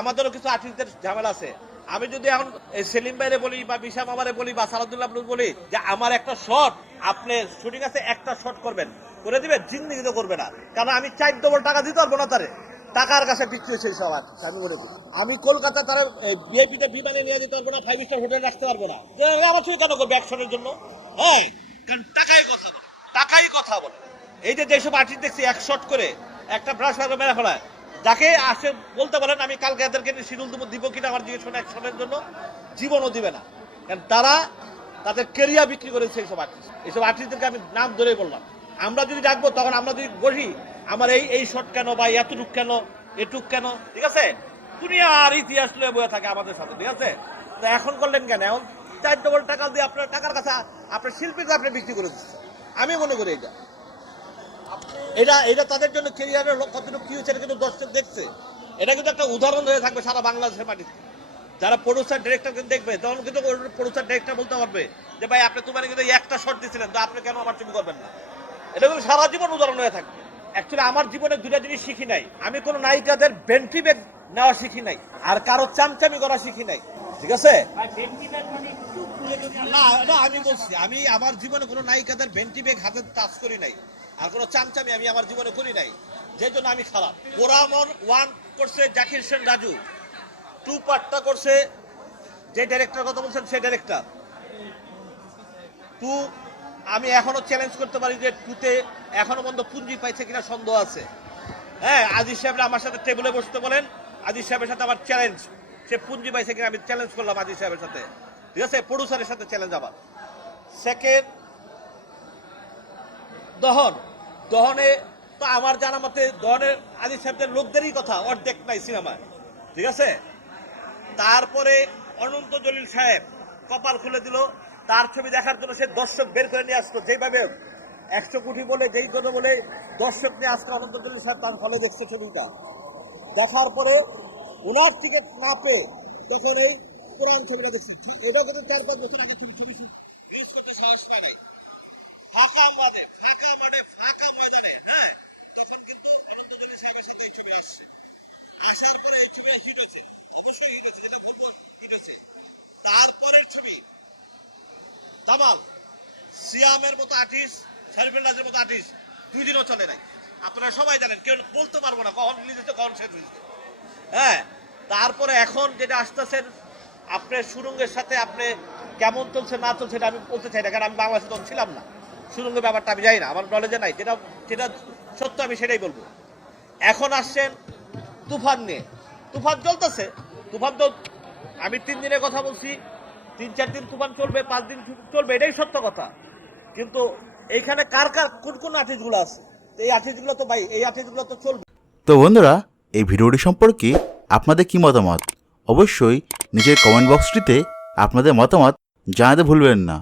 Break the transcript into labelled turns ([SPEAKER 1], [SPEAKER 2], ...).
[SPEAKER 1] আমাদেরও কিছু আর্টিস্টদের ঝামেলা আছে। আমি যদি এখন সেলিম ভাইরে বলি বা বিশা মামারে বলি বা সালাদুল্লাহ বলি যে আমার একটা শট আপনি শুটিং আছে একটা শট করবেন। করে দিবে জিন্দিগি তো করবে না। কারণ আমি চার ডবল টাকা দিতে পারব না তারে। টাকার কাছে বিক্রি হয়েছে সব artist, আমি মনে করি। আমি কলকাতা তারা বিআইপিতে বিমানে নিয়ে যেতে পারব না ফাইভ স্টার হোটেলে রাখতে পারব না। আমার সঙ্গে কেন করবে অ্যাকশনের জন্য? হয় কারণ টাকাই কথা বলে। টাকাই কথা বলে। এই যে যেসব আর্টিস্ট দেখছি এক শট করে একটা ব্রাশ মেরে ফেলায়। যাকে আসে বলতে পারেন, আমি কালকে এদেরকে শিডিউল দেবো, দিব কিনা আমার জিজ্ঞেস শটের জন্য, জীবনও দিবে না। কারণ তারা তাদের কেরিয়ার বিক্রি করেছে এইসব আর্টিস্ট এইসব আর্টিস্টদেরকে আমি নাম ধরেই বললাম। আমরা যদি ডাকবো, তখন আমরা যদি বসি আমার এই এই শট কেন বা এতটুক কেন, এটুক কেন? ঠিক আছে? দুনিয়ার ইতিহাস লয়ে বয়ে থাকে আমাদের সাথে, ঠিক আছে? তো এখন করলেন কেন? এখন চার ডবল টাকা দিয়ে আপনার টাকার কাছে আপনার শিল্পীকে আপনি বিক্রি করে দিচ্ছেন। আমি মনে করি এটা। এটা এটা তাদের জন্য কেরিয়ারের কতটুকু কি হয়েছে এটা কিন্তু দর্শক দেখছে। এটা কিন্তু একটা উদাহরণ হয়ে থাকবে সারা বাংলাদেশের মাটিতে যারা প্রডিউসার ডিরেক্টরকে দেখবে তখন কিন্তু প্রডিউসার ডিরেক্টর বলতে পারবে যে ভাই আপনি তোমার কিন্তু একটা শট দিয়েছিলেন তো আপনি কেন আমার ছবি করবেন না? এটা কিন্তু সারা জীবন উদাহরণ হয়ে থাকবে। অ্যাকচুয়ালি আমার জীবনে দুটা জিনিস শিখি নাই। আমি কোনো নায়িকাদের বেন্ট্রি ব্যাগ নেওয়া শিখি নাই আর কারও চামচামি করা শিখি নাই। ঠিক আছে? না না আমি বলছি আমি আমার জীবনে কোনো নায়িকাদের বেন্টি ব্যাগ হাতে টাচ করি নাই। আর কোনো চামচামি আমি আমার জীবনে করি নাই। যে জন্য আমি খারাপ। পোরামন ওয়ান করছে জাকির সেন রাজু। টু পার্টটা করছে যে ডাইরেক্টর কথা বলছেন সেই ডাইরেক্টর টু আমি এখনও চ্যালেঞ্জ করতে পারি যে টুতে এখনও পর্যন্ত পুঞ্জি পাইছে কিনা সন্দেহ আছে। হ্যাঁ আজিজ সাহেবরা আমার সাথে টেবিলে বসতে বলেন। আজিজ সাহেবের সাথে আমার চ্যালেঞ্জ সে পুঞ্জি পাইছে কিনা আমি চ্যালেঞ্জ করলাম আজিজ সাহেবের সাথে। ঠিক আছে? প্রডিউসারের সাথে চ্যালেঞ্জ আবার। সেকেন্ড দহন। দহনে তো আমার জানা মতে দহনের আজিজ সাহেবদের লোকদেরই কথা, অর্ধেক নাই সিনেমায় ঠিক আছে? তারপরে অনন্ত জলিল সাহেব কপাল খুলে দিল। তার ছবি দেখার জন্য সে দর্শক বের করে নিয়ে আসতো যেভাবে একশো কোটি বলে, যেই কথা বলে, দর্শক নিয়ে আসতো অনন্ত জলিল সাহেব, তার ফলে দেখছে ছবিটা। দেখার পরে ওনার টিকিট না পেয়ে যখন এই পুরান ছবিটা দেখছি, এটা কিন্তু চার পাঁচ বছর আগে ছবি ছবি ইউজ করতে সাহস ফাঁকা মাঠে ফাঁকা মাঠে ফাঁকা ময়দানে হ্যাঁ? তখন কিন্তু অনন্ত জলিল সাহেবের সাথে এই আসছে। আসার পরে এই হিট হয়েছে, অবশ্যই হিট হয়েছে, যেটা বলব, হিট হয়েছে। তারপরের ছবি, দামাল, সিয়ামের মতো আর্টিস্ট শরীফুল মতো আর্টিস্ট, দুই দিনও চলে নাই। আপনারা সবাই জানেন, কেউ বলতে পারব না কখন রিলিজ হচ্ছে কখন শেষ হয়েছে। হ্যাঁ তারপরে এখন যেটা আসতেছেন আপনার সুরঙ্গের সাথে আপনি কেমন চলছে, না চলছে, এটা আমি বলতে চাই না, কারণ আমি বাংলাদেশে তখন ছিলাম না। সুরঙ্গের ব্যাপারটা আমি জানি না, আমার নলেজে নাই। যেটা যেটা সত্য আমি সেটাই বলব। এখন আসছেন তুফান নিয়ে। তুফান চলতেছে। তুফান তো আমি তিন দিনের কথা বলছি। তিন, চার দিন তুফান চলবে, পাঁচ দিন চলবে, এটাই সত্য কথা। কিন্তু এইখানে কার কার কোন কোন আর্টিস্টগুলো আছে? এই আর্টিস্টগুলো তো ভাই এই আর্টিস্টগুলো তো চলবে।
[SPEAKER 2] তো বন্ধুরা, এই ভিডিওটি সম্পর্কে আপনাদের কি মতামত? অবশ্যই নিজের কমেন্ট বক্সটিতে আপনাদের মতামত জানাতে ভুলবেন না।